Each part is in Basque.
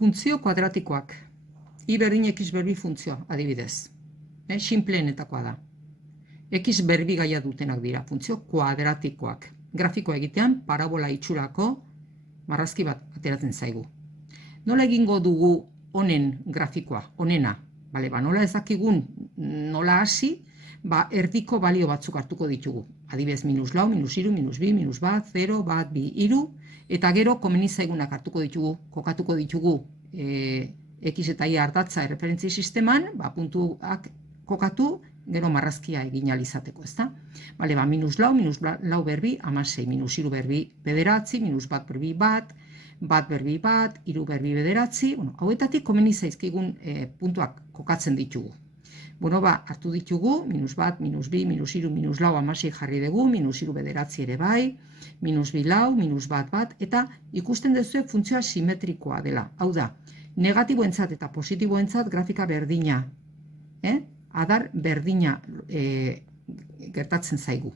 Funtzio kuadratikoak. I berdin x berbi funtzioa, adibidez. Sinpleenetakoa da. X berbi gaia dutenak dira, funtzio kuadratikoak. Grafikoa egitean, parabola itxurako marrazki bat ateratzen zaigu. Nola egingo dugu honen grafikoa, honena? Nola ez dakigun nola hasi, erdiko balio batzuk hartuko ditugu. Adibidez, -4, -3, -2, -1, 0, 1, 2, 3, eta gero komeni zaigunak hartuko ditugu, kokatuko ditugu X eta Y ardatza erreferentzi sisteman, puntuak kokatu, gero marrazkia egin alizateko, ezta? -4 berbi, 16, -3 berbi, 9, -1 berbi 1, 1 berbi 1, 3 berbi 9, hauetatik komeni zaizkigun puntuak kokatzen ditugu. Hartu ditugu, -1, -2, -3, -4, 16 jarri dugu, -3 9 ere bai, -2 lau, -1 1, eta ikusten duzue funtzioa simetrikoa dela. Hau da, negatiboentzat eta positiboentzat grafika berdina, adar berdina gertatzen zaigu.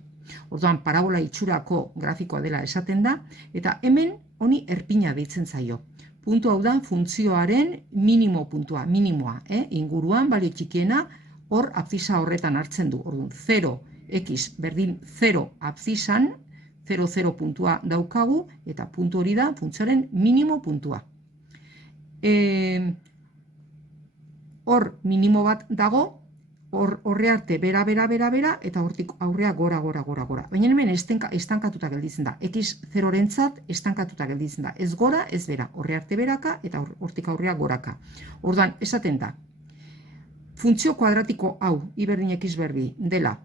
Orduan, parabola itxurako grafikoa dela esaten da, eta hemen honi erpina deitzen zaio. Puntu hau da funtzioaren minimo puntua, minimoa, inguruan balio txikiena, hor abzisa horretan hartzen du. Orduan, 0, x berdin 0 abzisan, 0, 0 puntua daukagu, eta puntu hori da funtzioaren minimo puntua. Hor minimo bat dago, horre arte bera, eta hortik aurrea gora. Baina hemen estankatuta gelditzen da. X 0-rentzat estankatuta gelditzen da. Ez gora, ez bera. Horre arte beraka eta hortik aurrea goraka. Orduan, esaten da. Funtzio kuadratiko hau, I berdin x berbi, dela,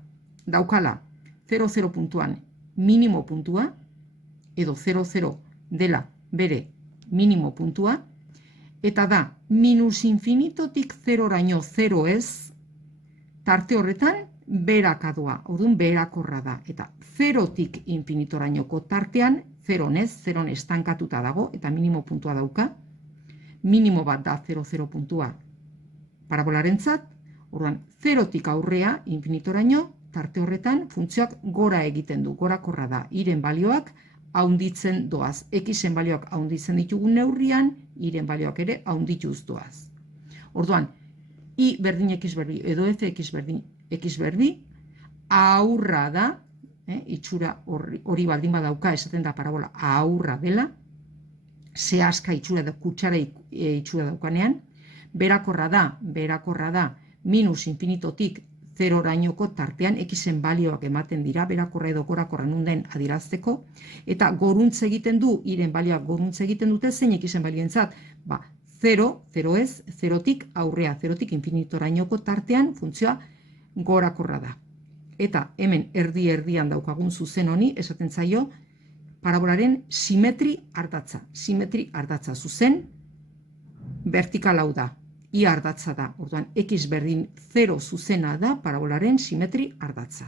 daukala 0,0 puntuan minimo puntua, edo 0,0 dela bere minimo puntua, eta da, minus infinitotik 0raino 0 ez, tarte horretan beraka doa, orduan berakorra da, eta 0tik infinitorainoko tartean 0 ez, 0 estankatuta dago, eta minimo puntua dauka, minimo bat da 0,0 puntua parabolarentzat, orduan 0tik aurrea infinitoraino, tarte horretan funtzioak gora egiten du, gorakorra da, iren balioak haunditzen doaz, xen balioak haunditzen ditugun neurrian, iren balioak ere haundituz doaz. Orduan, I berdin x berbi edo f x berdin x berbi aurra da, itxura hori baldin badauka esaten da parabola aurra dela, zehaska itxura da, kutsara itxura daukanean, berakorra da, minus infinitotik 0rainoko tartean xen balioak ematen dira, berakorra edo gorakorra nunden adirazteko, eta goruntz egiten du, iren balioak goruntz egiten dute, zein xen balioentzat, 0, 0 ez, 0tik aurrea, 0tik infinitorainoko tartean funtzioa gorakorra da. Eta hemen erdian daukagun zuzen honi, esaten zaio, parabolaren simetri ardatza, zuzen vertikal hau da, I ardatza da, orduan x berdin 0 zuzena da parabolaren simetri ardatza.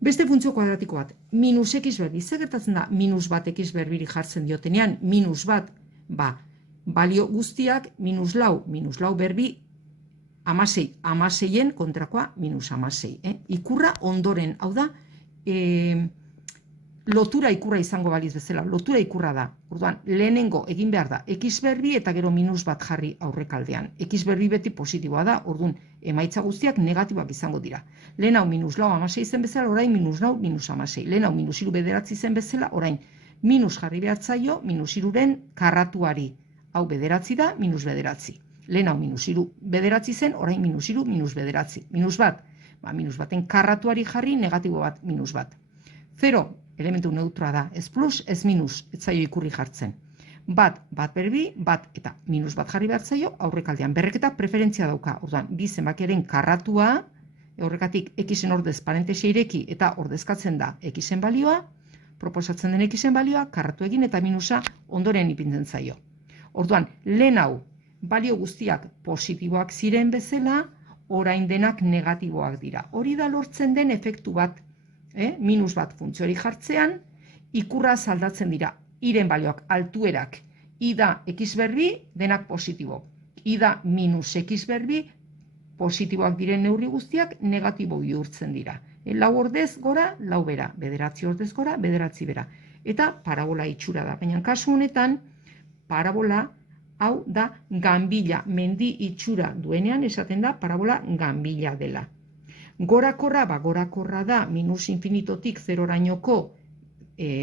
Beste funtzio kuadratiko bat, minus x berbi, zer gertatzen da minus bat x berbiri jartzen diotenean, minus bat, balio guztiak, minus lau berbi, 16, 16en kontrakoa minus 16. Ikurra ondoren, hau da, lotura ikurra izango baliz bezala, lotura ikurra da. Orduan, lehenengo egin behar da, x berbi eta gero minus bat jarri aurrekaldean. X berbi beti positiboa da, orduan, emaitza guztiak negatiboak izango dira. Lehen hau minus lau 16 zen bezala, orain minus lau minus 16. Lehen hau minus 3 9 zen bezala, orain minus jarri behatzaio, minus 3ren karratuari. Hau 9 da, minus 9. Lehen hau minus 3 9 zen, orain minus 3 minus 9. Minus bat, minus baten karratuari jarri, negatibo bat, minus bat. 0, elementu neutroa da, ez plus, ez minus, ez zaio ikurri jartzen. Bat berbi, bat eta minus bat jarri behar zaio, aurrekaldean. Berreketa preferentzia dauka, orduan, bi zenbakiaren karratua, horrekatik xen ordez parentesia ireki eta ordezkatzen da xen balioa, proposatzen den xen balioa, karratu egin eta minusa ondoren ipintzen zaio. Orduan, lehen hau, balio guztiak positiboak ziren bezala, orain denak negatiboak dira. Hori da lortzen den efektu bat, minus bat funtziori jartzean, ikurra aldatzen dira, iren balioak altuerak, I da x berbi, denak positibo. I da minus x berbi, positiboak diren neurri guztiak, negatibo bihurtzen dira. 4 ordez gora, 4 bera, 9 ordez gora, 9 bera. Eta parabola itxura da. Baina kasu honetan, parabola hau da ganbila, mendi itxura duenean esaten da parabola ganbila dela. Gorakorra, gorakorra da minus infinitotik zerorainoko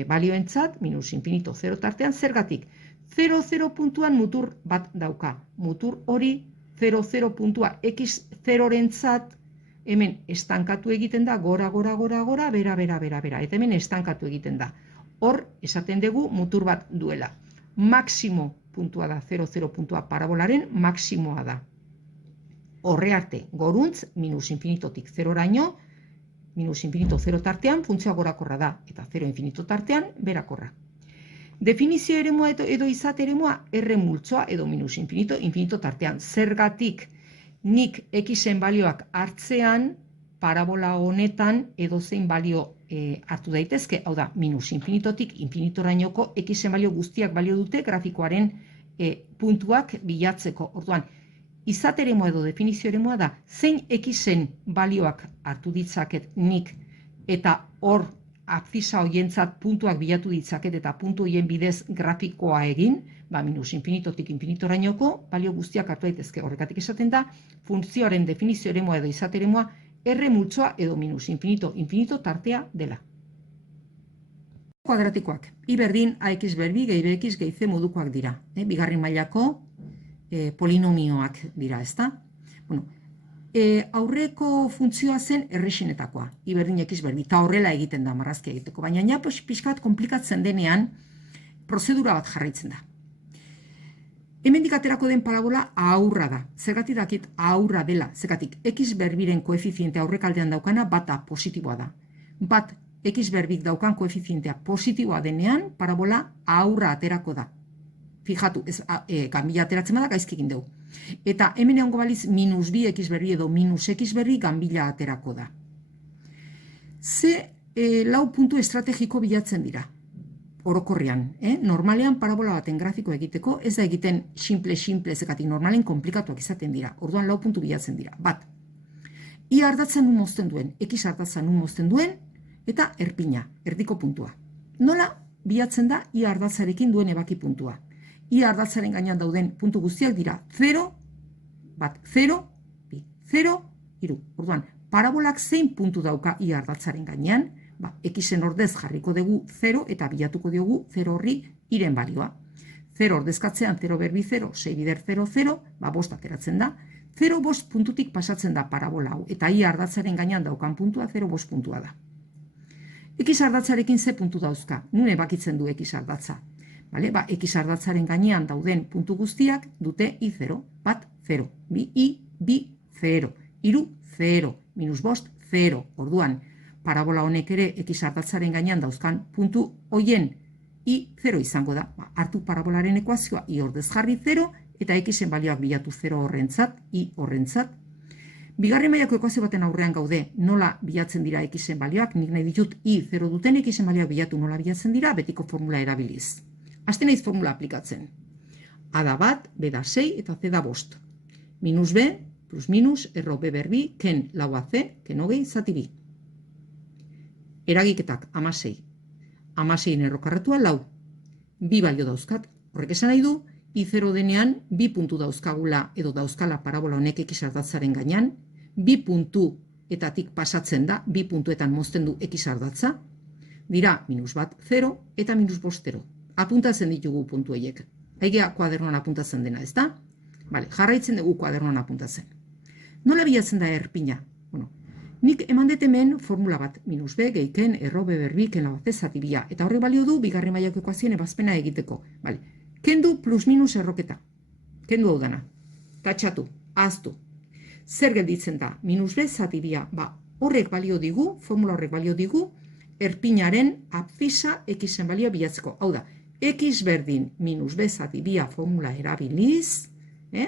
balioentzat, minus infinito zero tartean, zergatik? 0,0 puntuan mutur bat dauka. Mutur hori 0,0 puntua x zerorentzat hemen estankatu egiten da, gora, bera, eta hemen estankatu egiten da. Hor, esaten dugu mutur bat duela. Maximo puntua da, 0,0 puntua parabolaren maximoa da. Horre arte, goruntz, minus infinitotik zeroraino, minus infinito zero tartean funtzioa gorakorra da, eta zero infinito tartean berakorra. Definizio eremua edo izate eremua R multzoa edo minus infinito, infinito tartean. Zergatik nik xen balioak hartzean, parabola honetan edozein balio hartu daitezke, hau da, minus infinitotik infinitorainoko xen balio guztiak balio dute grafikoaren puntuak bilatzeko. Orduan, izate eremua edo definizio eremua da, zein xen balioak hartu ditzaket nik eta hor abzisa hoientzat puntuak bilatu ditzaket eta puntu hoien bidez grafikoa egin, minus infinitotik infinitorainoko balio guztiak hartu daitezke. Horrekatik esaten da, funtzioaren definizio eremua edo izate eremua R multzoa edo minus infinito, infinito tartea dela. Kuadratikoak, I berdin AX berbi gehi BX gehi C modukoak dira. Bigarren mailako polinomioak dira, ezta? Bueno, aurreko funtzioa zen errexinetakoa, I berdin X berbi, eta horrela egiten da marrazkia egiteko, baina pixkat komplikatzen denean prozedura bat jarraitzen da. Hemendik aterako den parabola aurra da, zergatik dakit aurra dela, zergatik X berbiren koefizientea aurrekaldean daukana bata positiboa da. Bat X berbik daukan koefizientea positiboa denean, parabola aurra aterako da. Fijatu, ganbila ateratzen bada gaizki egin dugu. Eta hemen egongo baliz minus bi X berri edo minus X berri ganbila aterako da. Ze lau puntu estrategiko bilatzen dira, orokorrean. Normalean parabola baten grafiko egiteko, ez da egiten simple, zekatik normalen komplikatuak izaten dira. Orduan lau puntu bilatzen dira. Bat, I ardatzen nun mozten duen, X ardatzen nun mozten duen, eta erpina, erdiko puntua. Nola bilatzen da I ardatzarekin duen ebaki puntua? I ardatzaren gainean dauden puntu guztiak dira 0, bat 0, bi, 0, 3. Orduan, parabolak zein puntu dauka I ardatzaren gainean, Xen ordez jarriko dugu 0 eta bilatuko diogu 0 horri iren balioa. 0 ordezkatzean 0 berbi 0, 6 bider 0, 0, bost ateratzen da. 0 bost puntutik pasatzen da parabola hau, eta I ardatzaren gainean daukan puntua 0 bost puntua da. X ardatzarekin ze puntu dauzka, nun ebakitzen du X ardatza. X ardatzaren gainean dauden puntu guztiak dute I0, bat 0, bi I, bi 0, iru 0, minus bost 0. Orduan, parabola honek ere X ardatzaren gainean dauzkan puntu hoien I0 izango da. Hartu parabolaren ekuazioa I ordez jarri 0 eta Xen balioak bilatu 0 horrentzat, I horrentzat. Bigarren mailako ekuazio baten aurrean gaude, nola bilatzen dira Xen balioak, nik nahi ditut I0 duten Xen balioak bilatu nola bilatzen dira, betiko formula erabiliz. Hasten naiz formula aplikatzen. A da bat, B da 6 eta C da 5. Minus B, plus minus, erro B berbi, ken laua C, ken hogei, zati bi. Eragiketak 16. 16 errokarretua lau. Bi balio dauzkat. Horrek esan nahi du, I0 denean, bi puntu dauzkagula edo dauzkala parabola honek X ardatzaren gainean, bi puntu etatik pasatzen da, bi puntuetan mozten du X ardatza, dira minus bat 0 eta minus bost 0. Apuntatzen ditugu puntu horiek. Haigea kuadernoan apuntatzen dena, ez da? Jarraitzen dugu kuadernoan apuntatzen. Nola bilatzen da erpina? Nik eman dut hemen formula bat, minus B, gehiken, erro B berbi, ken lau zati bia. Eta horrek balio du, bigarren mailako ekuazioen ebazpena egiteko. Kendu plus minus erroketa. Kendu hau dana. Tatxatu, ahaztu. Zer gelditzen da? Minus B zati bia. Horrek balio digu, formula horrek balio digu, erpinaren abzisa Xen balioa bilatzeko. Hau da, X berdin minus B zati bia formula erabiliz,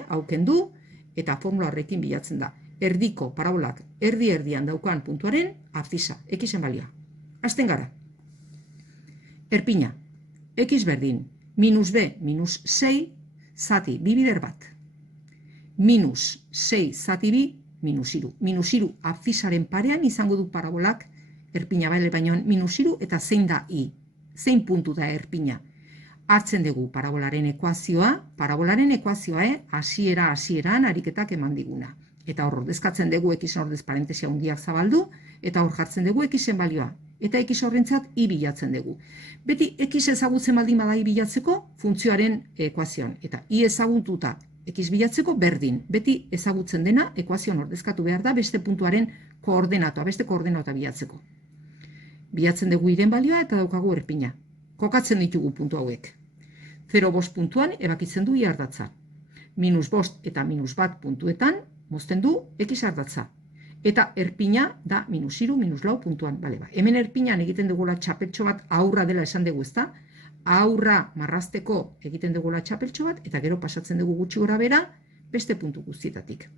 hau kendu, eta formula horrekin bilatzen da. Erdiko parabolak erdi-erdian daukan puntuaren abzisa, Xen balioa. Hasten gara. Erpina, X berdin, minus B, minus 6, zati, bi bider bat. Minus 6 zati bi, minus iru. Minus iru abzisaren parean izango du parabolak erpina baina minus iru eta zein da I. Zein puntu da erpina. hartzen dugu parabolaren ekuazioa, hasieran ariketak eman diguna. Eta hor ordezkatzen dugu x ordez parentesia handiak zabaldu, eta hor jartzen dugu xen balioa. Eta x horrentzat i bilatzen dugu. Beti x ezagutzen baldin bada i bilatzeko funtzioaren ekuazioan. Eta i ezagututa x bilatzeko berdin. Beti ezagutzen dena ekuazioan ordezkatu behar da beste puntuaren beste koordenata bilatzeko. Bilatzen dugu iren balioa eta daukagu erpina. Kokatzen ditugu puntu hauek. 0,5 puntuan ebakitzen du i ardatza. -5 eta -1 puntuetan mozten du x ardatza. Eta erpina da -3, -4 puntuan. Hemen erpinan egiten dugula txapeltxo bat aurra dela esan dugu, ezta? Aurra marrazteko egiten dugula txapeltxo bat, eta gero pasatzen dugu gutxi gora bera beste puntu guztietatik.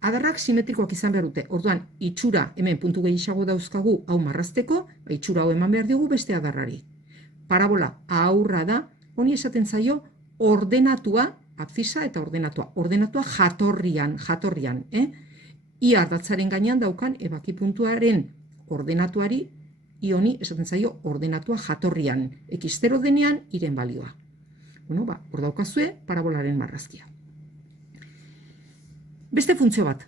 Adarrak simetrikoak izan behar dute. Orduan, itxura hemen puntu gehiago dauzkagu hau marrazteko, itxura hau eman behar diogu beste adarrari. Parabola aurra da, honi esaten zaio ordenatua, abzisa eta ordenatua jatorrian, i ardatzaren gainean daukan ebaki puntuaren ordenatuari, i honi esaten zaio ordenatua jatorrian, x0 denean iren balioa. Hor daukazue parabolaren marrazkia. Beste funtzio bat.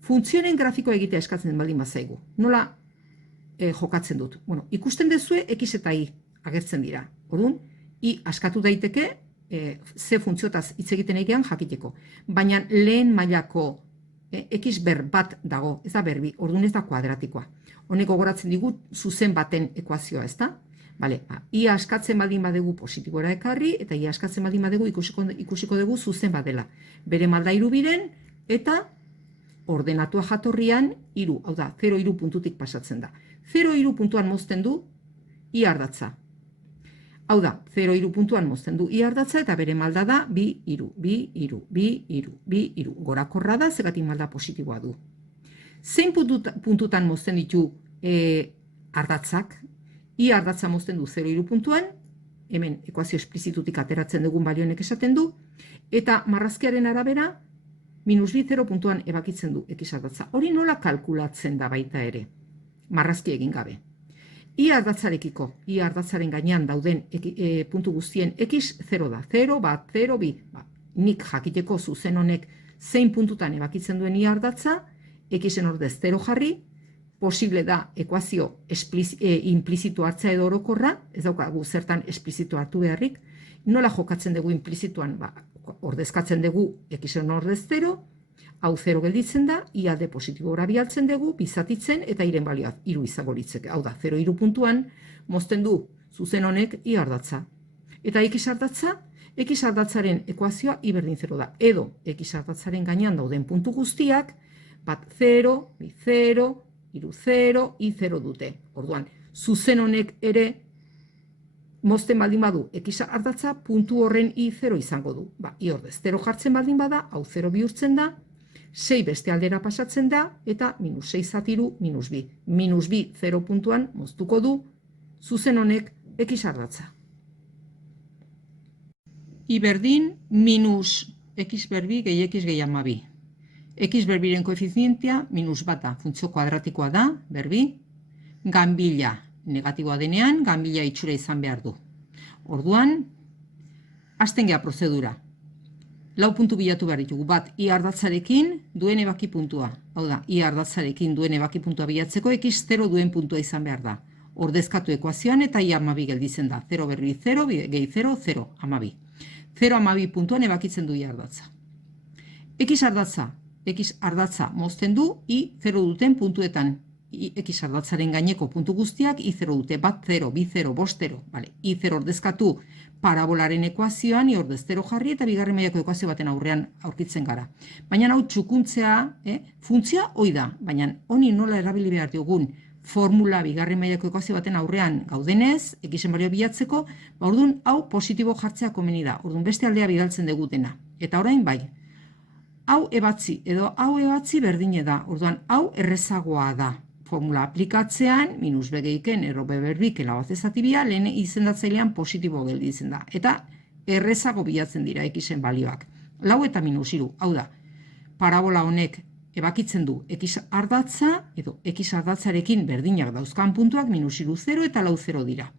Funtzioaren grafikoa egitea eskatzen baldin bazaigu. Nola jokatzen dut? Ikusten duzue x eta y agertzen dira. Orduan, i askatu daiteke ze funtziotaz hitz egiten egian jakiteko. Baina lehen mailako x ber bat dago, ez da berbi, orduan ez da kuadratikoa. Honek gogoratzen digut zuzen baten ekuazioa, ez da? I askatzen baldin badegu positibora ekarri, eta i askatzen baldin badegu ikusiko dugu zuzen badela. Bere malda hiru biren, eta ordenatua jatorrian hiru, hau da, 0,3 puntutik pasatzen da. 0,3 puntuan mozten du i ardatza. Hau da, 0,3 puntuan mozten du i ardatza, eta bere malda da 2, 3, 2, 3, gorakorra da, zegatik malda positiboa du. Zein puntutan mozten ditu ardatzak? I ardatza mozten du 0,3 puntuan, hemen ekuazio esplizitutik ateratzen dugun balionek esaten du, eta marrazkiaren arabera, -2, 0 puntuan ebakitzen du x ardatza. Hori nola kalkulatzen da baita ere, marrazki egin gabe. I ardatzarekiko, i ardatzaren gainean dauden puntu guztien x 0 da, 0, bat, 0, bi. Nik jakiteko zuzen honek zein puntutan ebakitzen duen i ardatza, xen ordez 0 jarri, posible da ekuazio implizito hartza edo orokorra, ez daukagu zertan esplizito hartu beharrik, nola jokatzen dugu implizituan, ordezkatzen dugu xen ordez 0, hau 0 gelditzen da, i alde positibora bialtzen dugu, bizatitzen, eta iren balioa 3 izango litzeke. Hau da, 0,3 puntuan mozten du zuzen honek i ardatza. Eta x ardatzaren ekuazioa i berdin 0 da. Edo, x ardatzaren gainean dauden puntu guztiak, bat 0, bi 0, 3, 0, i 0 dute. Orduan, zuzen honek ere mozten baldin badu x ardatza, puntu horren i 0 izango du. I ordez, 0 jartzen baldin bada, hau 0 bihurtzen da, 6 beste aldera pasatzen da, eta -6 zatiru, -2. -2, 0 puntuan moztuko du, zuzen honek x ardatza. I berdin, x berbi gehi x gehi 12. X berbiren koefizientia -1 da, funtzio kuadratikoa da, berbi, ganbila negatiboa denean, ganbila itxura izan behar du. Orduan, hasten gea prozedura. 4 puntu bilatu behar ditugu, bat, i ardatzarekin duen ebaki puntua. Hau da, i ardatzarekin duen ebaki puntua bilatzeko, x 0 duen puntua izan behar da. Ordezkatu ekuazioan eta i 12 gelditzen da. 0 berri 0, gehi 0, 0, 12. 0, 12 puntuan ebakitzen du i ardatza. X ardatza mozten du i 0 duten puntuetan. X ardatzaren gaineko puntu guztiak i 0 dute, bat 0, bi 0, bost 0. I 0 ordezkatu parabolaren ekuazioan, i ordez 0 jarri eta bigarren mailako ekuazio baten aurrean aurkitzen gara. Baina hau txukuntzea, funtzioa hoi da, baina honi nola erabili behar diogun formula bigarren mailako ekuazio baten aurrean gaudenez, xen balio bilatzeko, orduan hau positibo jartzea komeni da, orduan beste aldea bidaltzen degutena. Eta orain bai, hau ebatzi edo hau ebatzi berdine da, orduan hau errezagoa da. Formula aplikatzean, -b gehiken, erro b berbik, elabaz ezatibia, lehen izendatzailean positibo gelditzen da. Eta errezago bilatzen dira xen balioak. 4 eta -3, hau da, parabola honek ebakitzen du x ardatza, edo x ardatzarekin berdinak dauzkan puntuak -3, 0 eta 4, 0 dira.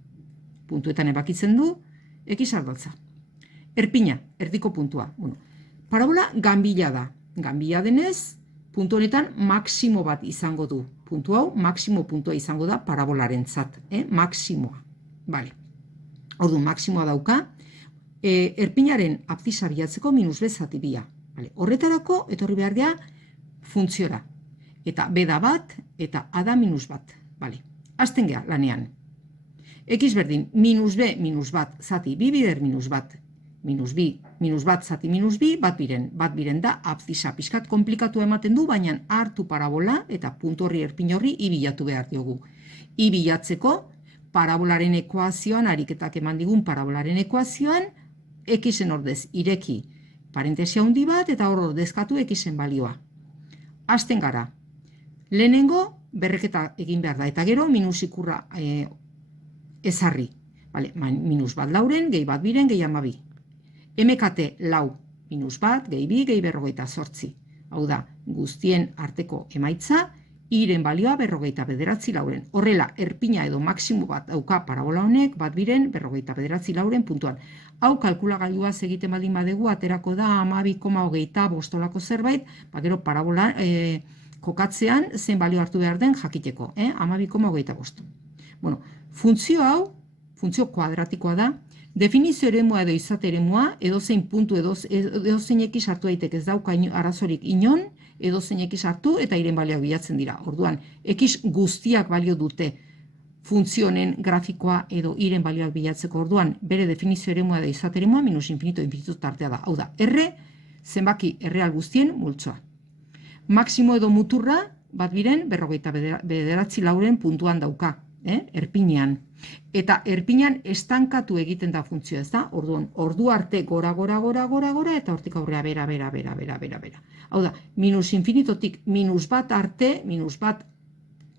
Puntuetan ebakitzen du, X ardatza. Erpina, erdiko puntua. Bueno, parabola ganbila da. Ganbila denez, puntu honetan maksimo bat izango du. Puntu hau, maksimo puntua izango da parabolarentzat. Maksimoa. Vale. Orduan, maksimoa dauka. Erpinaren abzisa bilatzeko minus B zati bia. Vale. Horretarako, etorri behar gea, funtziora. Eta B da bat, eta A da minus bat. Vale. Azten gea, lanean. X berdin, minus B minus bat zati bi bider minus bat. Minus bat zati minus bi, bat biren da abzisa. Piskat komplikatu ematen du, baina hartu parabola eta puntu horri erpin horri I bilatu behar diogu. I bilatzeko parabolaren ekuazioan, ariketak eman digun parabolaren ekuazioan, Xen ordez ireki parentesia handi bat eta hor ordezkatu Xen balioa. Hasten gara. Lehenengo berreketa egin behar da, eta gero minus ikurra ezarri. Vale, minus bat lauren, gehi bat biren, gehi amabi. MKT lau, minus bat, gehi bi, gehi berrogeita zortzi. Hau da, guztien arteko emaitza, iren balioa berrogeita bederatzi lauren. Horrela, erpina edo maksimo bat dauka parabola honek, bat biren, berrogeita bederatzi lauren puntuan. Hau kalkulagailuaz egiten baldin badegu, aterako da 12,hogeita bostolako zerbait, gero parabola kokatzean zen balio hartu behar den jakiteko, 12,hogeita bost. Bueno, funtzio hau, funtzio kuadratikoa da, definizio eremua edo izate eremua, edozein puntu edozein X hartu daiteke ez dauka arazorik inon, edozein X hartu eta iren balioak bilatzen dira. Orduan, X guztiak balio dute funtzionen grafikoa edo iren balioak bilatzeko. Orduan, bere definizio eremua edo izate eremua minus infinito tartea da. Hau da, R, zenbaki erreal guztien multzoa. Maksimo edo muturra, bat biren, berrogeita bederatzi lauren puntuan dauka. Erpinean. Eta erpinean estankatu egiten da funtzioa, ez da? Orduan, ordu arte gora, eta hortik aurrea bera. Hau da, minus infinitotik minus bat arte, minus bat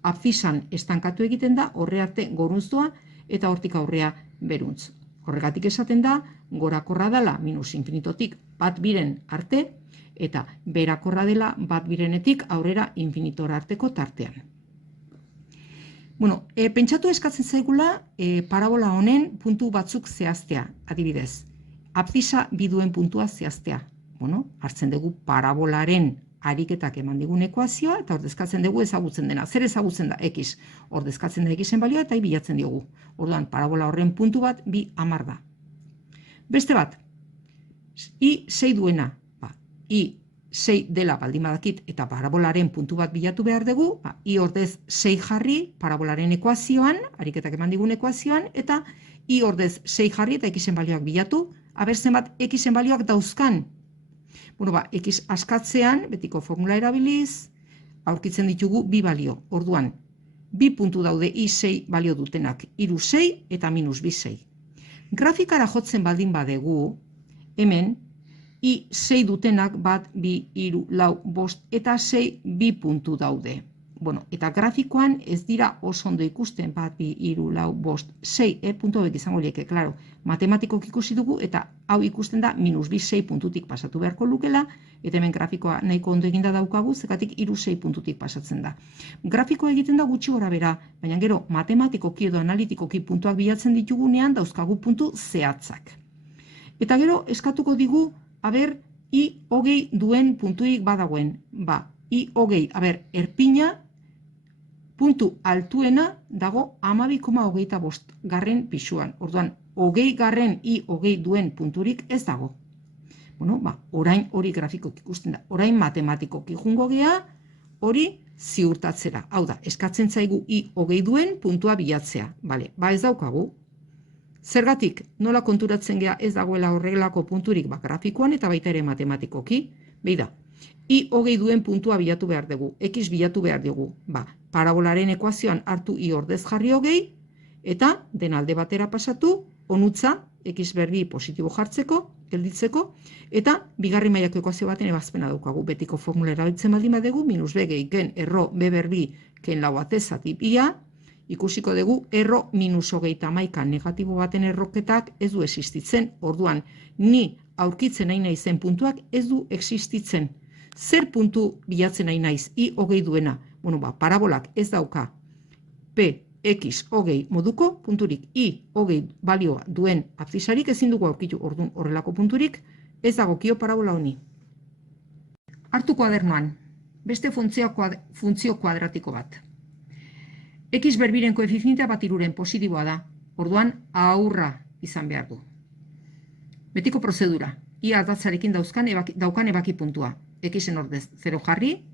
abzisan estankatu egiten da, horre arte gorunzdoa, eta hortik aurrea beruntz. Horregatik esaten da, gorakorra dela minus infinitotik bat biren arte, eta berakorra dela bat birenetik aurrera infinitora arteko tartean. Bueno, pentsatu eskatzen zaigula parabola honen puntu batzuk zehaztea, adibidez. Abzisa biduen puntua zehaztea. Bueno, hartzen dugu parabolaren ariketak eman digun ekuazioa, eta ordezkatzen dugu ezagutzen dena. Zer ezagutzen da? X. Ordezkatzen da Xen balioa eta I bilatzen diogu. Orduan, parabola horren puntu bat, bi 10 da. Beste bat, I 6 duena. I 6 dela baldin badakit eta parabolaren puntu bat bilatu behar dugu, I ordez 6 jarri parabolaren ekuazioan, ariketak eman digun ekuazioan, eta I ordez 6 jarri eta Xen balioak bilatu, aber zenbat Xen balioak dauzkan. Bueno, X askatzean, betiko formula erabiliz, aurkitzen ditugu bi balio. Orduan, bi puntu daude I 6 balio dutenak, iru 6 eta minus bi 6. Grafikara jotzen baldin badegu, hemen, I 6 dutenak bat, bi, iru, lau, bost, eta 6 bi puntu daude. Bueno, eta grafikoan ez dira oso ondo ikusten bat, bi, iru, lau, bost, 6, puntu hauek izango lieke, klaro. Matematikok ikusi dugu eta hau ikusten da minus bi 6 puntutik pasatu beharko lukela, eta hemen grafikoa nahiko ondo eginda daukagu, zekatik iru 6 puntutik pasatzen da. Grafikoa egiten da gutxi gora bera, baina gero matematikoki edo analitikoki puntuak bilatzen ditugunean dauzkagu puntu zehatzak. Eta gero eskatuko digu, I hogei duen puntuik badagoen. I hogei, erpina puntu altuena dago 12,hogeita bost garren pisuan. Orduan, hogei garren I hogei duen punturik ez dago. Bueno, orain hori grafikok ikusten da. Orain matematikok jungo gea, hori ziurtatzera. Hau da, eskatzen zaigu I hogei duen puntua bilatzea. Bale, ez daukagu. Zergatik, nola konturatzen gea ez dagoela horrelako punturik grafikoan eta baita ere matematikoki? Beida, I hogei duen puntua bilatu behar dugu, X bilatu behar dugu. Parabolaren ekuazioan hartu I ordez jarri hogei, eta den alde batera pasatu, onutza, X berbi positibo jartzeko, gelditzeko, eta bigarri mailako ekuazio baten ebazpena daukagu. Betiko formula erabiltzen baldin badegu, minus B gehi ken erro B berbi ken lau atezati ia, ikusiko dugu erro minus hogeita hamaika negatibo baten erroketak ez du existitzen. Orduan, ni aurkitzen nahi naizen puntuak ez du existitzen. Zer puntu bilatzen nahi naiz I hogei duena? Bueno, parabolak ez dauka P x hogei moduko punturik, y hogei balioa duen abzisarik ezin dugu aurkitu. Orduan horrelako punturik ez dagokio parabola honi. Hartu kuadernoan, beste funtzio kuadratiko bat. X berbiren koefizientea bat iruren positiboa da, orduan aurra izan behar du. Betiko prozedura, ia ardatzarekin daukan ebaki puntua. Xen ordez 0 jarri,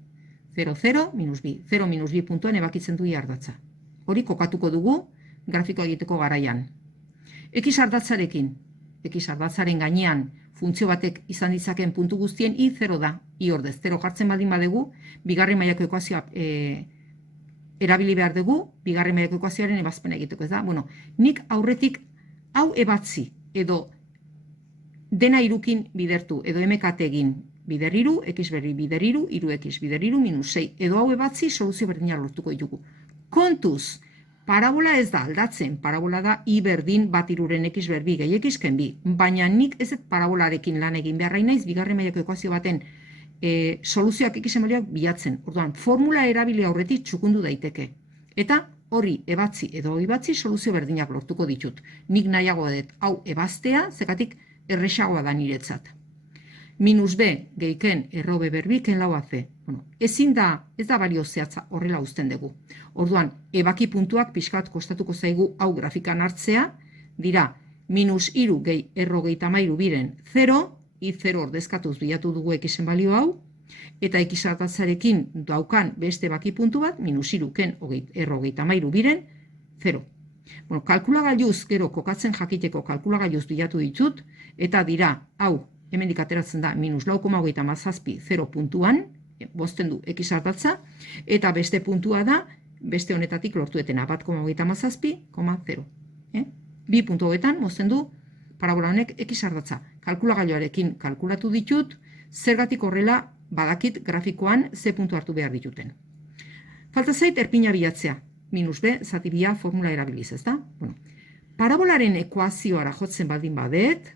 0, 0, minus bi. 0 minus bi puntuan ebakitzen du ia ardatza. Hori kokatuko dugu grafikoa egiteko garaian. X ardatzaren gainean funtzio batek izan ditzaken puntu guztien i 0 da. I ordez 0 jartzen baldin badegu, bigarren mailako ekuazioa erabili behar dugu, bigarren mailako ekuazioaren ebazpena egiteko, ez da? Bueno, nik aurretik hau ebatzi edo dena irukin bidertu, edo MKT egin bider iru, x berri bider iru, iru x bider iru, minus 6, edo hau ebatzi soluzio berdina lortuko ditugu. Kontuz, parabola ez da aldatzen, parabola da i berdin bat iruren x berbi, gehi x ken bi, baina nik ez parabolarekin lan egin beharra naiz, bigarren mailako ekuazio baten soluzioak x balioak bilatzen. Orduan, formula erabili aurretik txukundu daiteke. Eta hori ebatzi edo hori batzi soluzio berdinak lortuko ditut. Nik nahiago dut hau ebaztea, zekatik erresagoa da niretzat. Minus b gehiken erro b berbi ken lau az. Bueno, ez da balio zehatza horrela uzten dugu. Orduan, ebaki puntuak pixkat kostatuko zaigu hau grafikan hartzea, dira minus iru gehi erro gehi tamairu biren 0, i 0 ordezkatuz bilatu dugu xen balio hau, eta x ardatzarekin daukan beste baki puntu bat, minus iru ken erro gehi tamairu biren 0. Bueno, kalkulagailuz, gero kokatzen jakiteko kalkulagailuz bilatu ditut, eta dira, hau, hemendik ateratzen da, minus lau koma hogeita mazazpi 0 puntuan, bozten du x ardatza, eta beste puntua da, beste honetatik lortu etena, bat koma hogeita mazazpi, koma 0. Bi puntu hogetan, bozten du, parabola honek x ardatza. Kalkulagailuarekin kalkulatu ditut, zergatik horrela badakit grafikoan ze puntu hartu behar dituten. Falta zait erpina bilatzea. Minus b, zati bia formula erabiliz, ez da? Bueno, parabolaren ekuazioara jotzen baldin badet,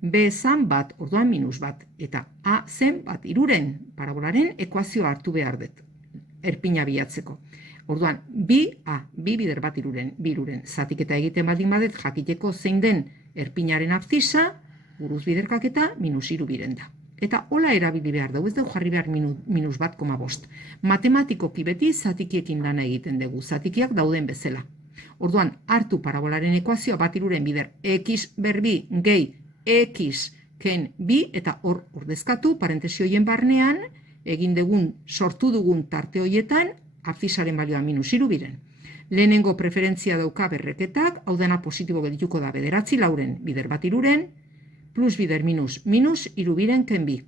b zan bat, orduan minus bat, eta a zen bat iruren parabolaren ekuazioa hartu behar dut, erpina bilatzeko. Orduan, bi bider bat iruren zatiketa egiten baldin badet, jakiteko zein den erpinaren abzisa, buruz biderkaketa, minus iru biren da. Eta hola erabili behar dugu, ez dugu jarri behar minus bat koma bost. Matematikoki beti zatikiekin lana egiten dugu, zatikiak dauden bezala. Orduan, hartu parabolaren ekuazioa bat iruren bider x berbi gehi x ken bi, eta hor ordezkatu, parentesi hoien barnean, egin dugun, sortu dugun tarte hoietan, abzisaren balioa minus iru biren. Lehenengo preferentzia dauka berreketak, hau dena positibo geldituko da bederatzi lauren bider bat iruren, plus bider minus iru biren ken bi.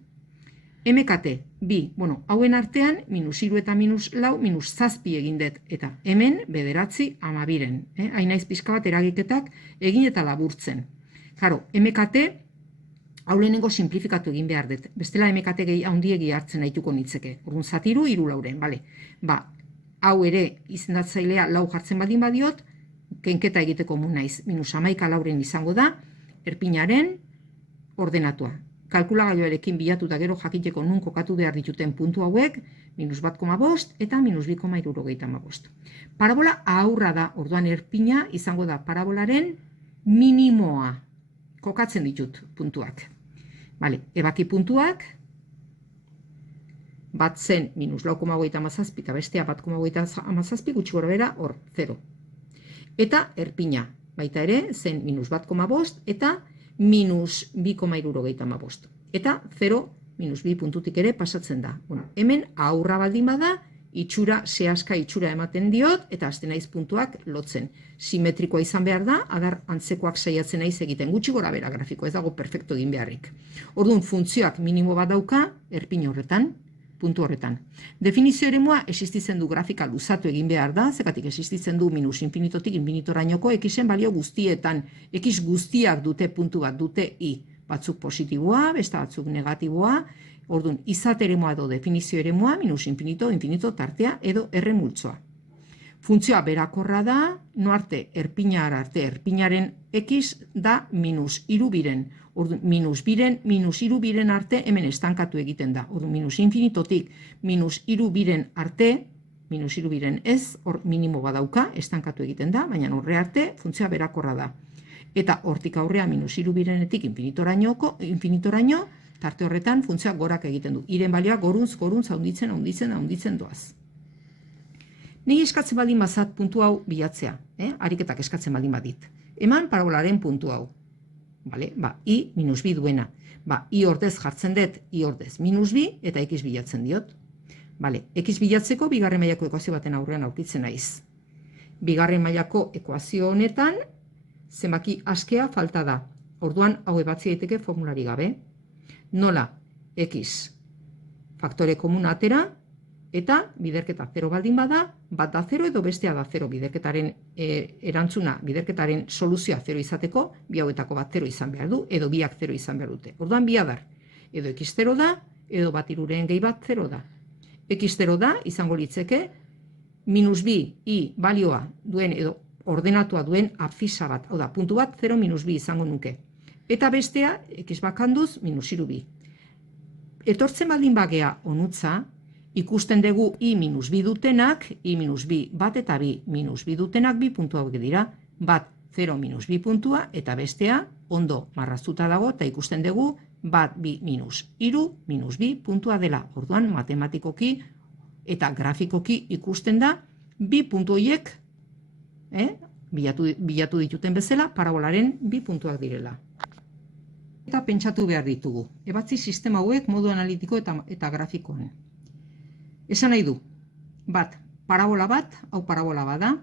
MKT, bi, bueno, hauen artean, minus iru eta minus lau, minus zazpi egin dut, eta hemen bederatzi amabiren. Hainaiz pixka bat eragiketak egin eta laburtzen. Claro, MKT, hau lehenengo simplifikatu egin behar dut. Bestela MKT gehi handiegi hartzen aituko nitzeke. Orduan zatiru, iru lauren, bale. Ba, hau ere izendatzailea lau jartzen badin badiot, kenketa egiteko mu naiz. Minus amaika lauren izango da, erpinaren ordenatua. Kalkulagailuarekin bilatu da gero jakiteko nun kokatu behar dituten puntu hauek, minus bat koma bost eta minus bi koma irurogeita bost. Parabola aurra da, orduan erpina izango da parabolaren minimoa. Kokatzen ditut puntuak. Bale, ebaki puntuak, bat zen minus lau koma hogeita mazazpi eta bestea bat koma hogeita mazazpi gutxi gora bera hor, 0. Eta erpina, baita ere, zen minus bat koma bost eta minus bi koma irurogeita bost. Eta 0 minus bi puntutik ere pasatzen da. Bueno, hemen aurra baldin bada, itxura, sehaska itxura ematen diot, eta hasten naiz puntuak lotzen. Simetrikoa izan behar da, adar antzekoak saiatzen naiz egiten gutxi gora bera grafiko, ez dago perfecto egin beharrik. Orduan, funtzioak minimo bat dauka, erpin horretan, puntu horretan. Definizio eremua existitzen du grafika luzatu egin behar da, zekatik existitzen du minus infinitotik infinitorainoko xen balio guztietan, x guztiak dute puntu bat, dute i. Batzuk positiboa, beste batzuk negatiboa, orduan, izate eremua edo definizio eremua, minus infinito, infinito tartea edo erremultzoa. Funtzioa berakorra da, no arte, erpinar arte, erpinaren x da minus iru biren. Orduan, minus iru biren arte hemen estankatu egiten da. Orduan, minus infinitotik minus iru biren arte, minus irubiren ez, hor minimo badauka, estankatu egiten da, baina horre arte funtzioa berakorra da. Eta hortik aurrea minus irubirenetik infinitoraino, tarte horretan funtzioa gorak egiten du. Iren balioa goruntz, haunditzen doaz. Nei eskatzen baldin bazat puntu hau bilatzea, ariketak eskatzen baldin badit. Eman parabolaren puntu hau. Vale? I minus bi duena. I ordez jartzen dut, I ordez minus bi, eta x bilatzen diot. Vale, x bilatzeko bigarren mailako ekuazio baten aurrean aurkitzen naiz. Bigarren mailako ekuazio honetan, zenbaki askea falta da. Orduan, hau ebatzi daiteke formulari gabe. Nola, x faktore komuna atera, eta biderketa 0 baldin bada, bat da 0 edo bestea da 0. Biderketaren erantzuna, biderketaren soluzioa 0 izateko, bi hauetako bat 0 izan behar du, edo biak 0 izan behar dute. Orduan, bi adar, edo x 0 da, edo bat iruren gehi bat 0 da. X 0 da, izango litzeke, minus bi I balioa duen edo ordenatua duen abfisa bat, hau da, puntu bat 0 minus bi izango nuke. Eta bestea, x bakanduz, minus iru bi. Etortzen baldin bagea onutza, ikusten dugu I minus bi dutenak, I minus bi bat eta bi minus bi dutenak bi puntu hauek dira, bat 0 minus bi puntua, eta bestea ondo marraztuta dago, eta ikusten dugu bat bi minus iru minus bi puntua dela. Orduan, matematikoki eta grafikoki ikusten da, bi puntu horiek, bilatu dituten bezala, parabolaren bi puntuak direla. Eta pentsatu behar ditugu. Ebatzi sistema hauek modu analitiko eta grafikoan. Esan nahi du, bat, parabola bat, hau parabola bada,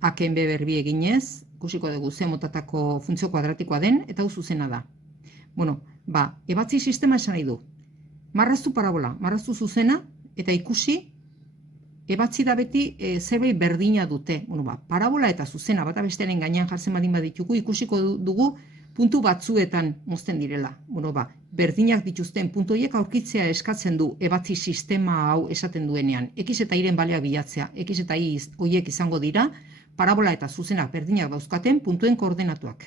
aken be berbi eginez, ikusiko dugu ze motatako funtzio kuadratikoa den, eta hau zuzena da. Bueno, ebatzi sistema esan nahi du. Marraztu parabola, marraztu zuzena, eta ikusi, ebatzi da beti zerbait berdina dute. Bueno, parabola eta zuzena, bata bestearen gainean jartzen badin baditugu, ikusiko dugu puntu batzuetan mozten direla. Bueno, berdinak dituzten puntu horiek aurkitzea eskatzen du ebatzi sistema hau esaten duenean. X eta iren baleak bilatzea, X eta Y horiek izango dira, parabola eta zuzenak berdinak dauzkaten puntuen koordenatuak.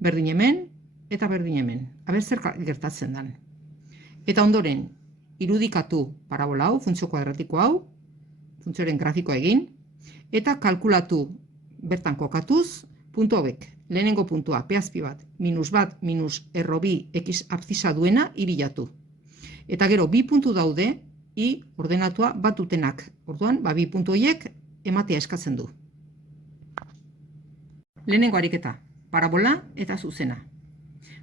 Berdin hemen eta berdin hemen. Aber zer gertatzen den. Eta ondoren, irudikatu parabola hau, funtzio kuadratiko hau, funtzioaren grafikoa egin, eta kalkulatu bertan kokatuz puntu hauek. Lehenengo puntua, P azpi bat, minus bat, minus erro bi, X abzisa duena, I bilatu. Eta gero, bi puntu daude, I ordenatua bat dutenak. Orduan, bi puntu horiek ematea eskatzen du. Lehenengo ariketa, parabola eta zuzena.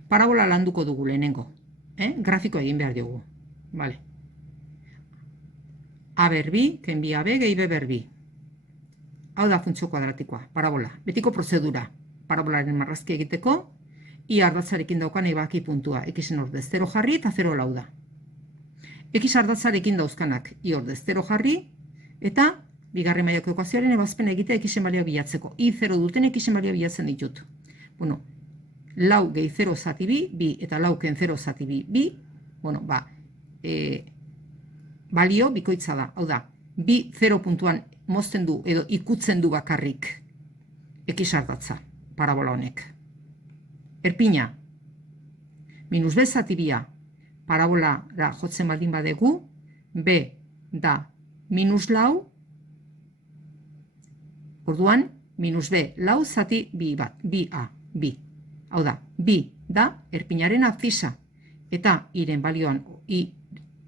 Parabola landuko dugu lehenengo. Grafikoa egin behar diogu. Vale. A berbi, ken bi AB, gehi B berbi. Hau da funtzio kuadratikoa, parabola. Betiko prozedura. Parabolaren marrazki egiteko, I ardatzarekin daukan ebaki puntua, X-en ordez 0 jarri eta 0 lau da. X ardatzarekin dauzkanak, I ordez 0 jarri, eta bigarren mailako ekuazioaren ebazpena egitea X-en balioa bilatzeko. I 0 duten X-en balioa bilatzen ditut. Bueno, lau gehi 0 zati bi, eta lauken 0 zati bi, bueno, balio bikoitza da. Hau da, bi 0 puntuan mozten du edo ikutzen du bakarrik X ardatza. Parabola honek. Erpina, minus B zati bia, parabolara jotzen baldin badegu, B da minus lau, orduan, minus B lau zati bi bat, bi A, bi. Hau da, bi da erpinaren abzisa, eta iren balioan I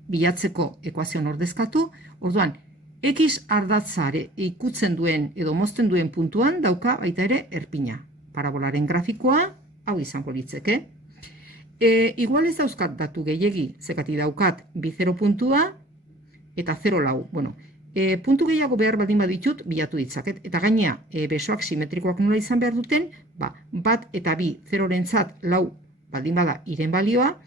bilatzeko ekuazioan ordezkatu, orduan, X ardatzare ikutzen duen edo mozten duen puntuan dauka baita ere erpina. Parabolaren grafikoa, hau izango litzeke. Igual ez dauzkat datu gehiegi, zekati daukat bi 0 puntua eta 0 lau. Bueno, puntu gehiago behar baldin baditut, bilatu ditzaket. Eta gainea, besoak simetrikoak nola izan behar duten, bat eta bi 0-rentzat lau baldin bada iren balioa,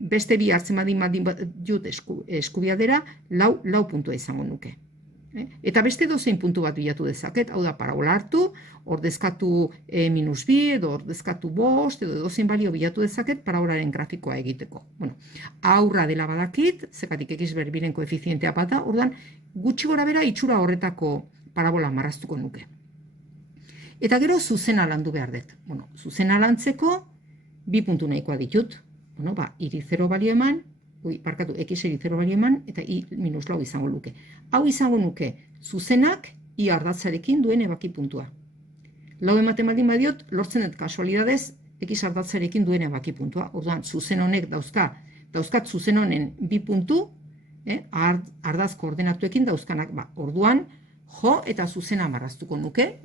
beste bi hartzen baldin badut eskubiadera, lau puntua izango nuke. Eta beste dozein puntu bat bilatu dezaket, hau da parabola hartu, ordezkatu minus bi, edo ordezkatu bost, edo dozein balio bilatu dezaket parabolaren grafikoa egiteko. Bueno, aurra dela badakit, zekatik X berbiren koefizientea bat da, orduan gutxi gora bera itxura horretako parabola marraztuko nuke. Eta gero zuzena landu behar dut. Bueno, zuzena lantzeko bi puntu nahikoa ditut. Bueno, iri 0 balio eman, x-eri 0 balio eman, eta i minus lau izango luke. Hau izango nuke zuzenak i ardatzarekin duen ebaki puntua. Lau ematen baldin badiot, lortzen dut kasualidadez x ardatzarekin duen ebaki puntua. Orduan, zuzen honek dauzkat zuzen honen bi puntu, ardaz koordenatuekin dauzkanak. Orduan, jo eta zuzena marraztuko nuke,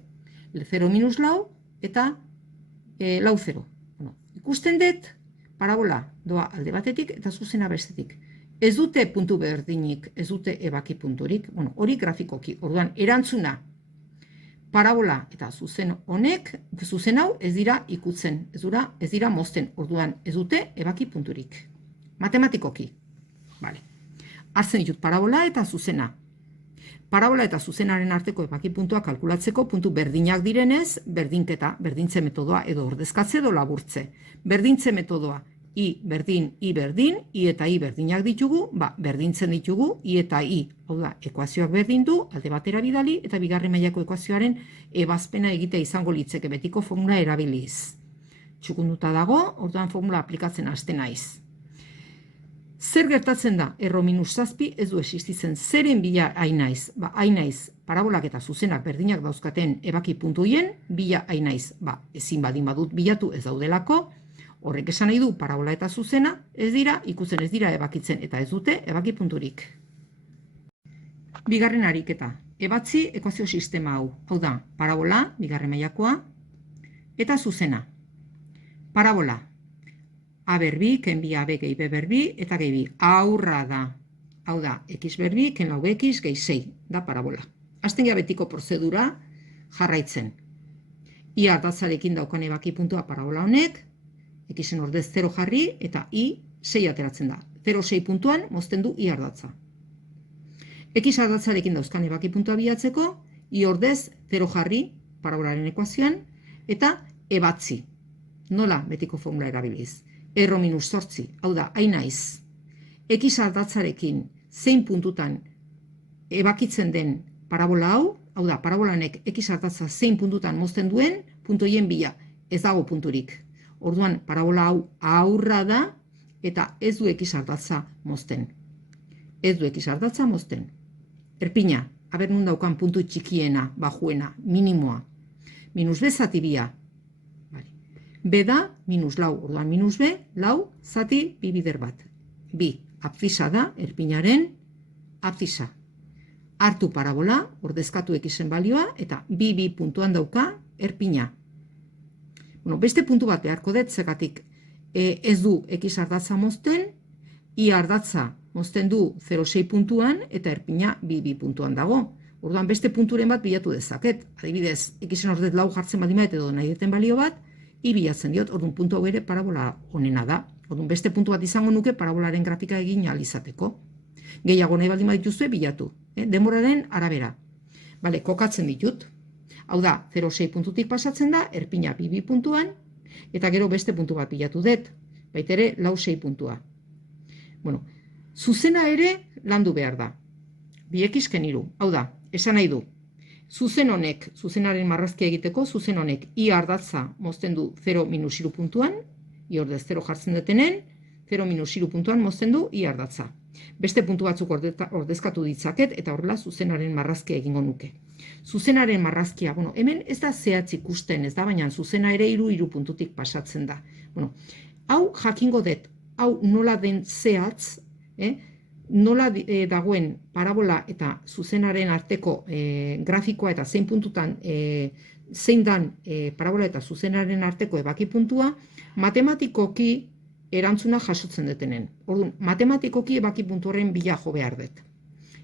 0 minus lau eta lau 0. Ikusten dut, parabola doa alde batetik eta zuzena bestetik. Ez dute puntu berdinik, ez dute ebaki punturik, hori grafikoki. Orduan, erantzuna, parabola eta zuzen honek, zuzen hau ez dira ikutzen, ez dira mozten. Orduan, ez dute ebaki punturik. Matematikoki. Hartzen ditut parabola eta zuzena. Parabola eta zuzenaren arteko ebaki puntua kalkulatzeko puntu berdinak direnez, berdinketa, berdintze metodoa edo ordezkatze edo laburtze. Berdintze metodoa, i berdin, i berdin, i eta i berdinak ditugu, berdintzen ditugu, i eta i, hau da, ekuazioak berdin du, alde batera bidali, eta bigarren mailako ekuazioaren ebazpena egitea izango litzeke betiko formula erabiliz. Txukunduta dago, orduan formula aplikatzen hasten naiz. Zer gertatzen da, erro minus zazpi ez du existitzen, zeren bila hainaiz? Hainaiz, parabolak eta zuzenak berdinak dauzkaten ebaki puntuien, bila hainaiz, ezin baldin badut bilatu ez daudelako, horrek esan nahi du parabola eta zuzena, ez dira, ikusten ez dira ebakitzen eta ez dute ebaki punturik. Bigarren ariketa, ebatzi ekuazio sistema hau, hau da, parabola, bigarren mailakoa, eta zuzena. Parabola. A berbi, ken bi AB gehi B berbi, eta gehi bi. Aurra da. Hau da, x berbi, ken lau x gehi 6, da parabola. Azten betiko prozedura jarraitzen. I ardatzarekin daukan ebaki puntua parabola honek, xen ordez 0 jarri, eta i 6 ateratzen da. 0,6 puntuan mozten du i ardatza. X ardatzarekin dauzkan ebaki puntua bilatzeko, i ordez 0 jarri parabolaren ekuazioan, eta ebatzi. Nola betiko formula erabiliz? Erro minus 8, hau da, hainaiz. X ardatzarekin zein puntutan ebakitzen den parabola hau da, parabolanek X ardatza zein puntutan mozten duen, puntoien bila, ez dago punturik. Orduan, parabola hau aurra da, eta ez du X ardatza mozten. Ez du X ardatza mozten. Erpina, haber nun daukan puntu txikiena, bajuena, minimoa. Minus B zati bia. B da, minus lau, orduan minus B, lau, zati, bi bider bat. Bi, abzisa da, erpinaren abzisa. Hartu parabola, ordezkatu Xen balioa, eta bi puntuan dauka erpina. Beste puntu bat beharko dut, zegatik ez du X ardatza mozten, I ardatza mozten du 0,6 puntuan, eta erpina bi puntuan dago. Orduan beste punturen bat bilatu dezaket. Adibidez, Xen ordez lau jartzen badimat edo nahi deten balio bat, I bilatzen diot, orduan puntu hau ere parabola honena da. Orduan beste puntu bat izango nuke parabolaren grafika egin ahal izateko. Gehiago nahi baldin badituzue bilatu. Denboraren arabera. Kokatzen ditut. Hau da, 0,6 puntutik pasatzen da, erpina bi puntuan, eta gero beste puntu bat bilatu dut. Baitere, lau 6 puntua. Zuzena ere landu behar da. 2x ken 3. Hau da, esan nahi du. Zuzen honek, zuzenaren marrazkia egiteko, zuzen honek I ardatza mozten du 0 minus 3 puntuan, I ordez 0 jartzen detenen, 0 minus 3 puntuan mozten du I ardatza. Beste puntu batzuk ordezkatu ditzaket, eta horrela zuzenaren marrazkia egingo nuke. Zuzenaren marrazkia, hemen ez da zehatz ikusten, ez da, baina zuzena ere 3 puntutik pasatzen da. Hau jakingo dut, hau nola den zehatz, nola dagoen parabola eta zuzenaren arteko grafikoa eta zein puntutan zein dan parabola eta zuzenaren arteko ebaki puntua, matematikoki erantzuna jasotzen detenen. Orduan, matematikoki ebaki puntu horren bila jo behar dut.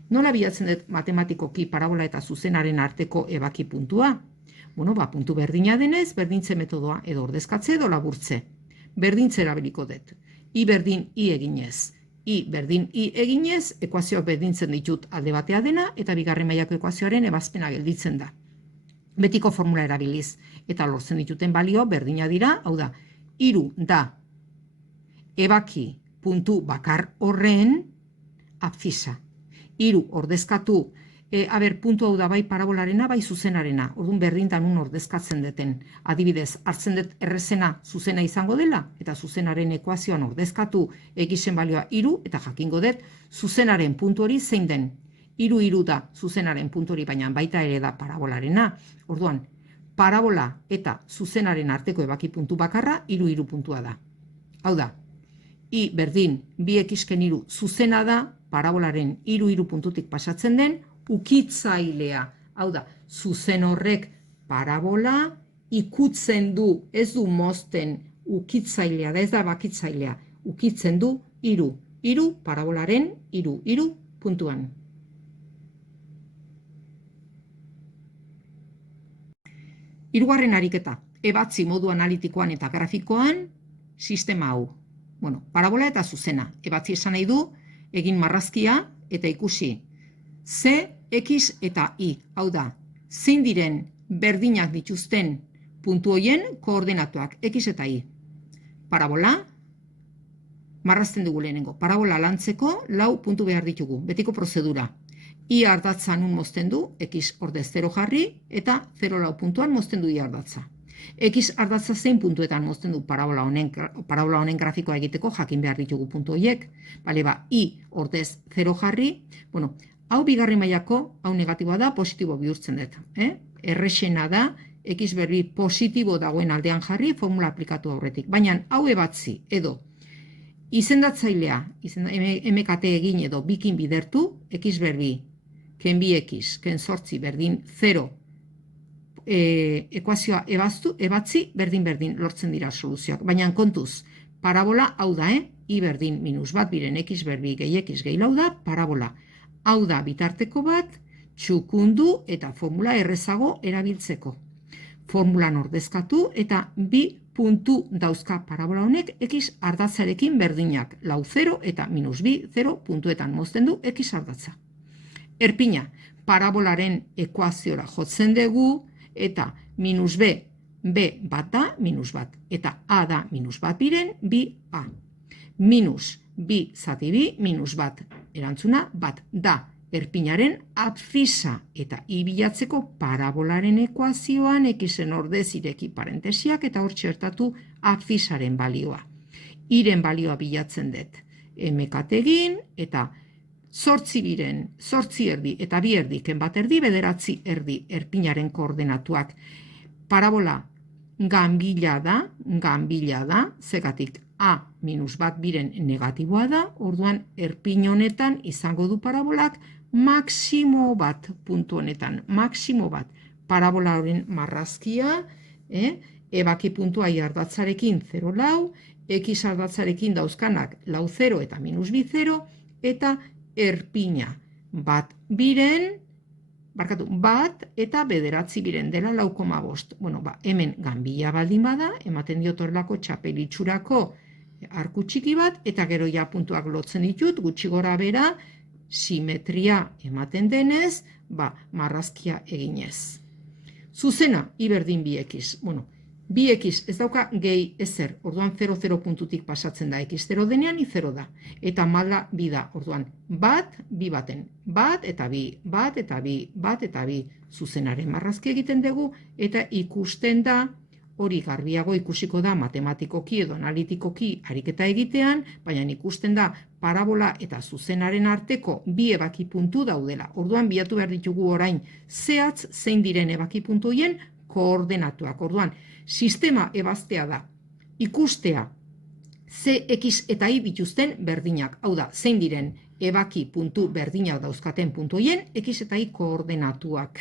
Nola bilatzen dut matematikoki parabola eta zuzenaren arteko ebaki puntua? Puntu berdina denez, berdintze metodoa edo ordezkatze edo laburtze. Berdintze erabiliko dut. I berdin I eginez. I berdin I eginez, ekuazioak berdintzen ditut alde batea dena, eta bigarren mailako ekuazioaren ebazpena gelditzen da. Betiko formula erabiliz, eta lortzen dituten balio berdina dira, hau da, 3 da ebaki puntu bakar horren abzisa. 3 ordezkatu puntu hau da bai parabolarena, bai zuzenarena. Orduan berdintan ordezkatzen duten. Adibidez, hartzen dut errezena zuzena izango dela, eta zuzenaren ekuazioan ordezkatu x-en balioa 3, eta jakingo dut zuzenaren puntu hori zein den. 3 da zuzenaren puntu hori, baina baita ere da parabolarena. Orduan, parabola eta zuzenaren arteko ebaki puntu bakarra 3 puntua da. Hau da, I berdin 2x-3 zuzena da, parabolaren 3 puntutik pasatzen den, ukitzailea. Hau da, zuzen horrek parabola ikutzen du, ez du mozten ukitzailea, da ez da bakitzailea, ukitzen du 3 parabolaren 3 puntuan. Hirugarren ariketa, ebatzi modu analitikoan eta grafikoan sistema hau. Bueno, parabola eta zuzena. Ebatzi esan nahi du, egin marrazkia eta ikusi. Z, X eta Y. Hau da, zein diren berdinak dituzten puntu hoien koordenatuak, X eta Y. Parabola, marrazten dugu lehenengo. Parabola lantzeko 4 puntu behar ditugu, betiko prozedura. Y ardatza nun mozten du, X ordez 0 jarri, eta 0 puntuan mozten du Y ardatza. X ardatza zein puntuetan mozten du parabola honen grafikoa egiteko jakin behar ditugu puntu horiek. Bale, Y ordez 0 jarri, bueno, hau bigarren mailako, hau negatiboa da, positibo bihurtzen dut. Errexena da, X berri positibo dagoen aldean jarri, formula aplikatu aurretik. Baina hau ebatzi, edo, izendatzailea, MKT egin edo bikin bidertu, X berbi, ken 2x, ken 8 berdin 0, ekuazioa ebatzi, berdin lortzen dira soluzioak. Baina kontuz, parabola hau da, I berdin -1 biren X berbi gehi X gehi lau da, parabola. Hau da bitarteko bat, txukundu eta formula errezago erabiltzeko. Formulan ordezkatu eta 2 puntu dauzka parabola honek X ardatzarekin berdinak. Lau 0 eta -2, 0 puntuetan mozten du X ardatza. Erpina, parabolaren ekuaziora jotzen dugu, eta -b, b bat da, -1, eta a da -1 biren, 2a. -b zati bi, -1, erantzuna bat da, erpinaren abfisa, eta I bilatzeko parabolaren ekuazioan, X-en ordez ireki parentesiak, eta hor txertatu abfisaren balioa. Iren balioa bilatzen dut, MKT egin, eta 8 biren, 8 erdi eta 2 erdi, ken bat erdi, 9 erdi erpinaren koordenatuak. Parabola ganbila da, zegatik a -1 biren negatiboa da, orduan erpin honetan izango du parabolak maksimo bat puntu honetan, maksimo bat. Parabola horren marrazkia, ebaki puntua I ardatzarekin 0 lau, X ardatzarekin dauzkanak lau 0 eta -2 0, eta erpina bat eta 9 biren dela 4,5. Bueno, hemen ganbila baldin bada, ematen diot horrelako txapelitxurako arku txiki bat, eta gero ja puntuak lotzen ditut, gutxi gora bera, simetria ematen denez, marrazkia eginez. Zuzena, I berdin 2x. Bueno, 2x ez dauka gehi ezer, orduan 0,0 puntutik pasatzen da, X 0 denean, I 0 da. Eta mala bi da, orduan bat, bi baten, bat eta bi, bat eta bi, bat eta bi, zuzenaren marrazki egiten dugu, eta ikusten da, hori garbiago ikusiko da matematikoki edo analitikoki ariketa egitean, baina ikusten da parabola eta zuzenaren arteko bi ebaki puntu daudela. Orduan bilatu behar ditugu orain zehatz zein diren ebaki puntuien koordenatuak. Orduan, sistema ebaztea da, ikustea Z, X eta Y dituzten berdinak. Hau da, zein diren ebaki puntu berdinak dauzkaten puntuien, X eta Y koordenatuak.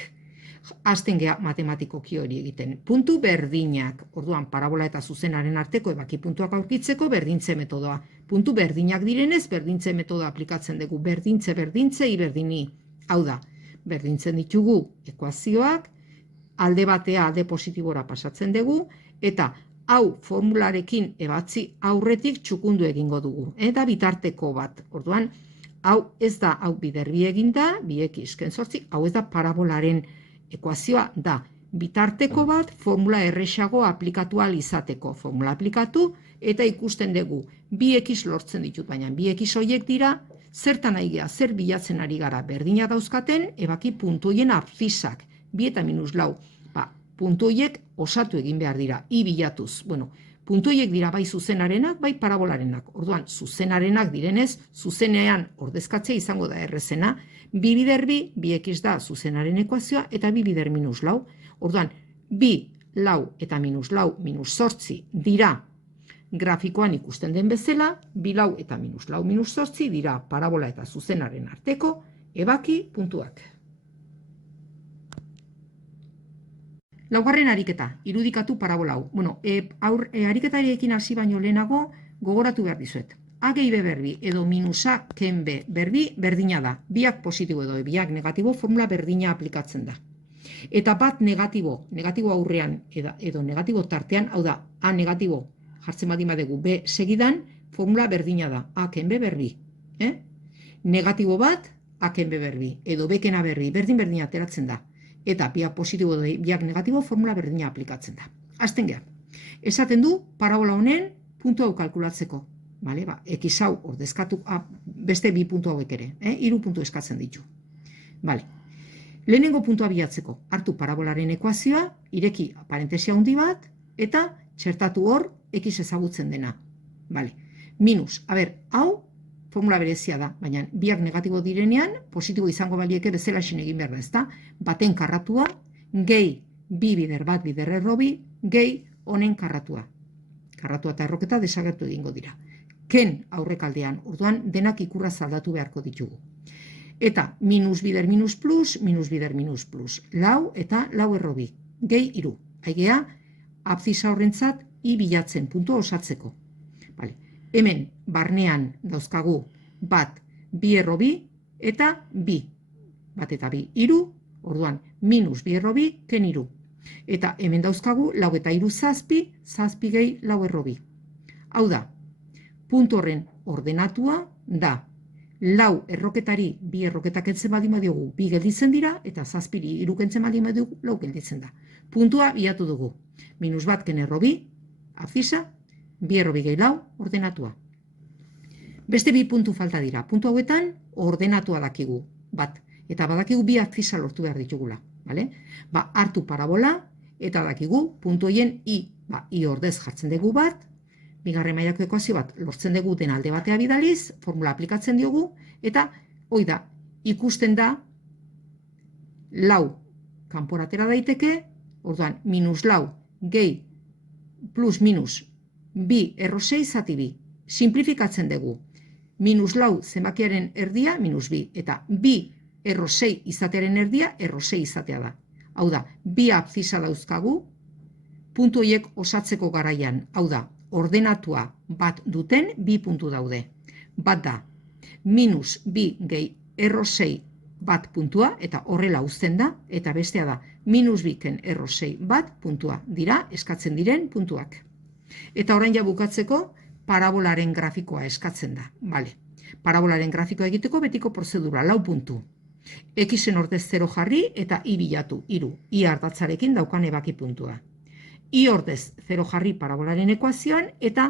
Azten geha matematikoki hori egiten. Puntu berdinak, orduan parabola eta zuzenaren arteko ebaki puntuak aurkitzeko berdintze metodoa. Puntu berdinak direnez, berdintze metodoa aplikatzen dugu. Berdintze, I berdini. Hau da, berdintzen ditugu ekuazioak, alde batea alde positibora pasatzen dugu, eta hau formularekin ebatzi aurretik txukundu egingo dugu. Eta bitarteko bat. Orduan, hau ez da, hau biderbi eginda, 2x ken 8, hau ez da parabolaren ekuazioa da. Bitarteko bat, formula erresago aplikatu izateko. Formula aplikatu, eta ikusten dugu, 2x lortzen ditut, baina 2x horiek dira Zertan nahi gea, zer bilatzen ari gara, berdina dauzkaten, ebaki puntuien abzisak, bi eta minus lau. Puntuiek osatu egin behar dira, i bilatuz. Bueno, puntuiek dira bai zuzenarenak, bai parabolarenak. Orduan, zuzenarenak direnez, zuzenean ordezkatzea izango da errezena. Bi bider bi, bi x da zuzenaren ekuazioa, eta bi bider minus lau. Orduan, bi, lau eta minus lau, minus zortzi dira grafikoan ikusten den bezala, bi lau eta minus lau, minus zortzi dira parabola eta zuzenaren arteko ebaki puntuak. Laugarren ariketa, irudikatu parabola hau. Bueno, ariketariekin hasi baino lehenago gogoratu behar dizuet. A gehi B berbi edo minusa ken B berbi berdina da. Biak positibo edo biak negatibo formula berdina aplikatzen da. Eta bat negatibo aurrean edo negatibo tartean, hau da, A negatibo jartzen badin badegu B segidan, formula berdina da. A ken B berbi. Negatibo bat, A ken B berbi edo B kena berbi, berdin ateratzen da. Eta biak positibo edo biak negatibo formula berdina aplikatzen da. Hasten geha. Esaten du parabola honen puntu hau kalkulatzeko. Bale, x hau ordezkatu beste bi puntu hauek ere, 3 puntu eskatzen ditu. Bale. Lehenengo puntua bilatzeko, hartu parabolaren ekuazioa, ireki parentesia handi bat, eta txertatu hor x ezagutzen dena. Bale. Minus, hau formula berezia da, baina biak negatibo direnean, positibo izango balieke bezala esin egin behar da, ezta? Baten karratua, gehi bi bider bat bider errobi, gehi honen karratua. Karratua eta erroketa desagertu egingo dira. Ken aurrekaldean, orduan denak ikurra zaldatu beharko ditugu. Eta minus bider minus plus, lau eta lau errobi, gehi iru. Aigea, abzisa horrentzat i bilatzen puntua osatzeko. Vale. Hemen, barnean dauzkagu bat, bi errobi eta bi. Bat eta bi, iru, orduan minus bi errobi, ken iru. Eta hemen dauzkagu lau eta iru zazpi, zazpi gehi lau errobi. Hau da, puntu horren ordenatua da, lau erroketari bi erroketak kentzen badin badiogu, bi gelditzen dira, eta zazpiri iru kentzen badin badiogu, lau gelditzen da. Puntua bilatu dugu. Minus bat ken errobi, abzisa, bi errobi gehi lau, ordenatua. Beste bi puntu falta dira. Puntu hauetan ordenatua dakigu, bat. Eta badakigu bi abzisa lortu behar ditugula. Hartu parabola, eta dakigu puntu horien i. I ordez jartzen dugu bat, bigarren mailako ekuazio bat lortzen dugu den alde batea bidaliz, formula aplikatzen diogu, eta hoi da, ikusten da, lau kanporatera daiteke, orduan, minus lau, gehi, plus minus, bi erro 6 zati bi. Simplifikatzen dugu. Minus lau zenbakiaren erdia, minus bi, eta bi erro 6 izatearen erdia, erro 6 izatea da. Hau da, bi abzisa dauzkagu, puntu horiek osatzeko garaian, hau da, ordenatua bat duten bi puntu daude. Bat da, minus bi gehi erro 6 bat puntua, eta horrela uzten da, eta bestea da, minus biken erro 6 bat puntua dira, eskatzen diren puntuak. Eta orain ja bukatzeko, parabolaren grafikoa eskatzen da. Bale. Parabolaren grafikoa egiteko betiko prozedura, lau puntu. Xen ordez 0 jarri eta i bilatu, iru, i ardatzarekin daukan ebaki puntua. I ordez 0 jarri parabolaren ekuazioan, eta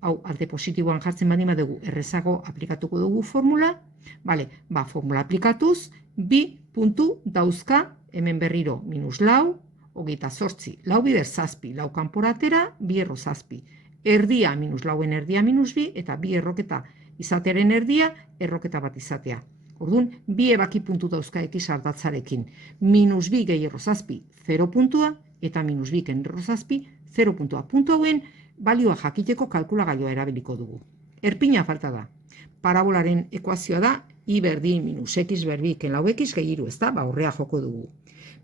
hau alde positiboan jartzen badin badugu errezago aplikatuko dugu formula. Bale, formula aplikatuz, bi puntu dauzka, hemen berriro minus lau, hogeita zortzi, lau bider zazpi, lau kanporatera, bi erro zazpi. Erdia minus lauen erdia minus bi, eta bi erroketa izatearen erdia, erroketa bat izatea. Orduan, bi ebaki puntu dauzka x ardatzarekin. Minus bi gehi erro zazpi, 0 puntua, eta minus bi ken erro zazpi, 0 puntua. Puntu hauen, balioa jakiteko kalkulagailua erabiliko dugu. Erpina falta da. Parabolaren ekuazioa da, i berdin minus x berbi ken lau x gehi iru, ez da, horrea joko dugu.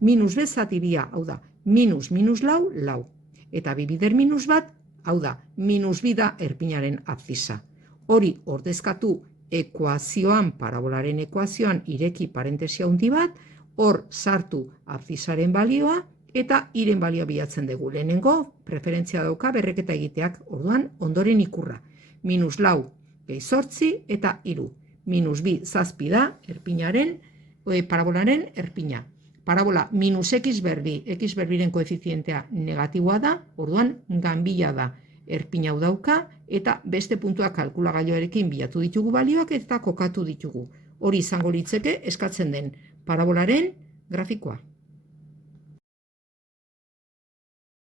Minus b zati bia, hau da, minus lau, lau. Eta bi bider minus bat, hau da, minus bi da erpinaren abzisa. Hori ordezkatu ekuazioan, parabolaren ekuazioan, ireki parentesia handi bat, hor sartu abzisaren balioa, eta iren balioa bilatzen dugu. Lehenengo, preferentzia dauka berreketa egiteak, orduan, ondoren ikurra. Minus lau, gehi zortzi, eta iru. Minus bi zazpi da, parabolaren erpina. Parabola minus x berbiren koefizientea negatiboa da, orduan ganbila da erpina hau dauka, eta beste puntuak kalkulagailuarekin bilatu ditugu balioak eta kokatu ditugu. Hori izango litzeke eskatzen den parabolaren grafikoa.